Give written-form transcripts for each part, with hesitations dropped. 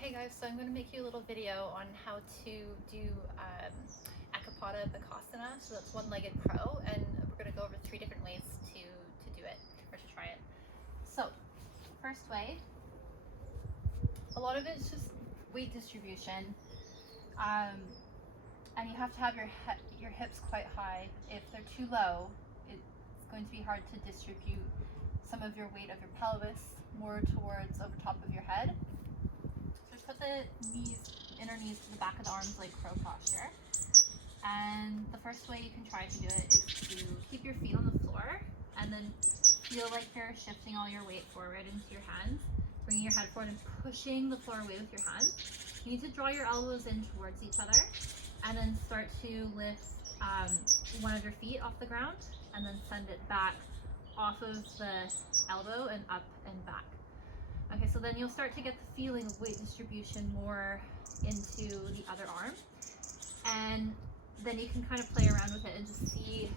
Hey guys, so I'm going to make you a little video on how to do Bakasana. So that's one-legged crow, and we're going to go over 3 different ways to do it, or to try it. So, first way, a lot of it is just weight distribution, and you have to have your hips quite high. If they're too low, it's going to be hard to distribute some of your weight of your pelvis more towards over top of your head. So put the inner knees to the back of the arms like crow posture. And the first way you can try to do it is to keep your feet on the floor and then feel like you're shifting all your weight forward into your hands, bringing your head forward and pushing the floor away with your hands. You need to draw your elbows in towards each other and then start to lift one of your feet off the ground and then send it back off of the elbow and up and back. Okay, so then you'll start to get the feeling of weight distribution more into the other arm. And then you can kind of play around with it and just see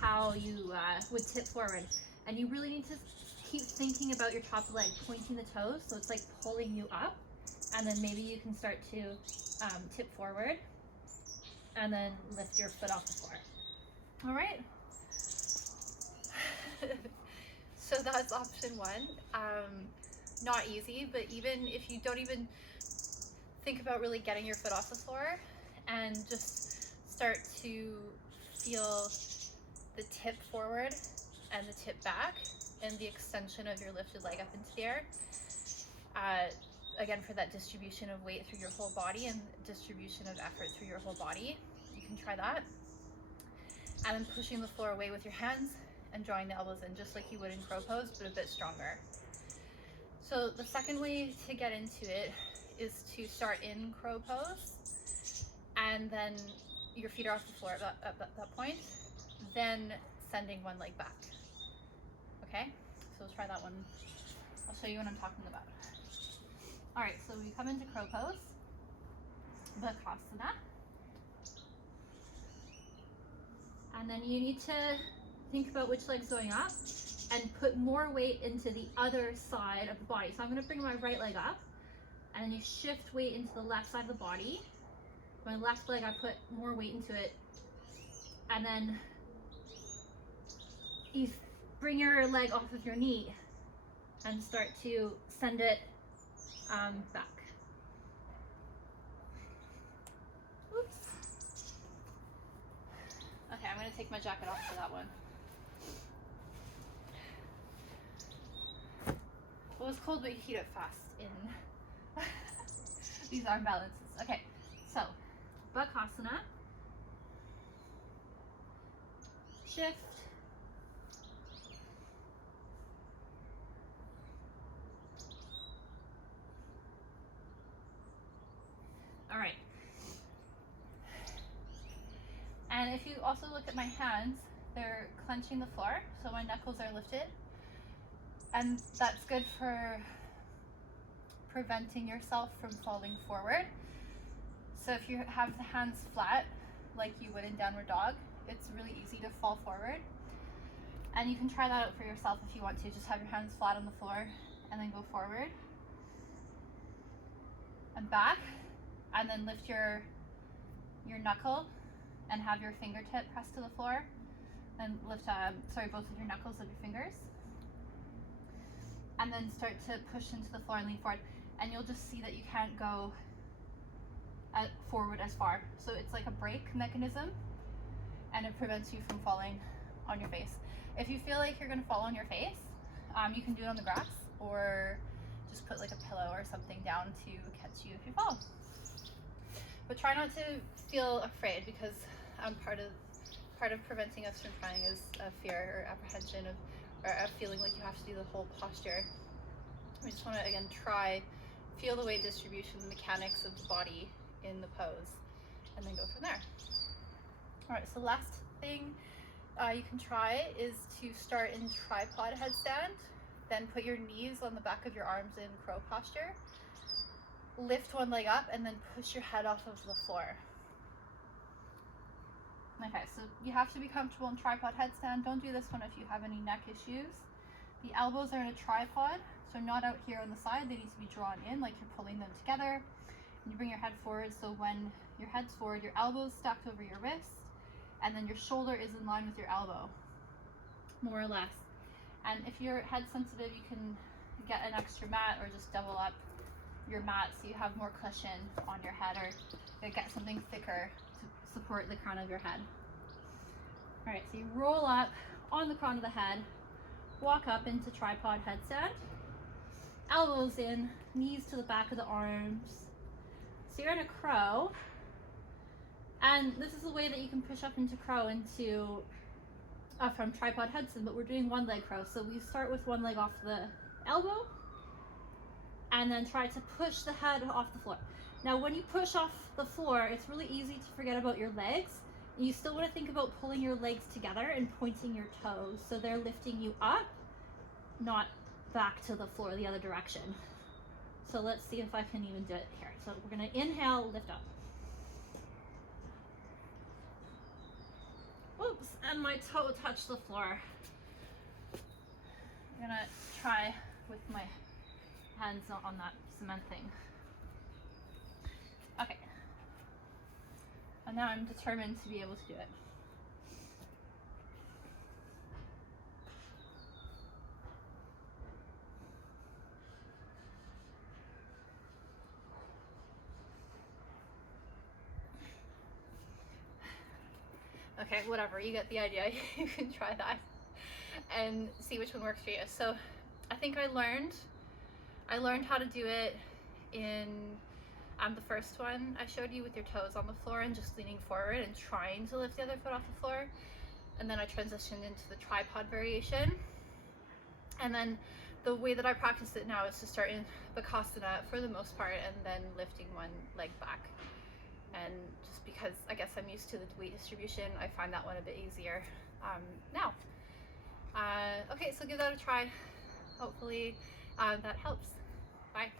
how you would tip forward. And you really need to keep thinking about your top leg, pointing the toes, so it's like pulling you up. And then maybe you can start to tip forward and then lift your foot off the floor. All right. So that's option 1. Not easy, but even if you don't even think about really getting your foot off the floor and just start to feel the tip forward and the tip back and the extension of your lifted leg up into the air, again, for that distribution of weight through your whole body and distribution of effort through your whole body, you can try that. And then pushing the floor away with your hands and drawing the elbows in just like you would in crow pose, but a bit stronger. So the second way to get into it is to start in crow pose, and then your feet are off the floor at that point, then sending one leg back. Okay, so let's try that one. I'll show you what I'm talking about. All right, so we come into crow pose, Bakasana, and then you need to think about which leg's going up and put more weight into the other side of the body. So I'm going to bring my right leg up, and then you shift weight into the left side of the body. My left leg, I put more weight into it, and then you bring your leg off of your knee and start to send it back. Oops. Okay, I'm going to take my jacket off for that one. Well, it's cold, but you heat it fast in these arm balances. Okay, so Bakasana, shift, all right. And if you also look at my hands, they're clenching the floor, so my knuckles are lifted. And that's good for preventing yourself from falling forward. So if you have the hands flat, like you would in downward dog, it's really easy to fall forward. And you can try that out for yourself if you want to. Just have your hands flat on the floor and then go forward and back, and then lift your knuckle and have your fingertip pressed to the floor, and lift both of your knuckles of your fingers, and then start to push into the floor and lean forward, and you'll just see that you can't go forward as far. So it's like a brake mechanism, and it prevents you from falling on your face. If you feel like you're going to fall on your face, you can do it on the grass, or just put like a pillow or something down to catch you if you fall. But try not to feel afraid, because part of preventing us from trying is a fear or apprehension of, or a feeling like you have to do the whole posture. We just want to, again, feel the weight distribution, the mechanics of the body in the pose, and then go from there. All right, so last thing you can try is to start in tripod headstand, then put your knees on the back of your arms in crow posture, lift one leg up, and then push your head off of the floor. Okay, so you have to be comfortable in tripod headstand. Don't do this one if you have any neck issues. The elbows are in a tripod, So not out here on the side, they need to be drawn in like you're pulling them together. And you bring your head forward, so when your head's forward, your elbow's stacked over your wrist, and then your shoulder is in line with your elbow, more or less. And if you're head sensitive, you can get an extra mat or just double up your mat so you have more cushion on your head, or get something thicker to support the crown of your head. All right, so you roll up on the crown of the head, walk up into tripod headstand, elbows in, knees to the back of the arms. So you're in a crow, and this is the way that you can push up into crow into from tripod headstand, but we're doing one leg crow. So we start with one leg off the elbow, and then try to push the head off the floor. Now, when you push off the floor, it's really easy to forget about your legs. You still want to think about pulling your legs together and pointing your toes so they're lifting you up, not back to the floor the other direction. So let's see if I can even do it here. So we're going to inhale, lift up. Oops, and my toe touched the floor. I'm going to try with my hands on that cement thing. Okay. And now I'm determined to be able to do it. Okay, whatever, you get the idea. You can try that and see which one works for you. So I think I learned how to do it in the first one I showed you, with your toes on the floor and just leaning forward and trying to lift the other foot off the floor. And then I transitioned into the tripod variation. And then the way that I practice it now is to start in Bakasana for the most part, and then lifting one leg back. And just because I guess I'm used to the weight distribution, I find that one a bit easier now. Okay, so give that a try. Hopefully that helps. Bye.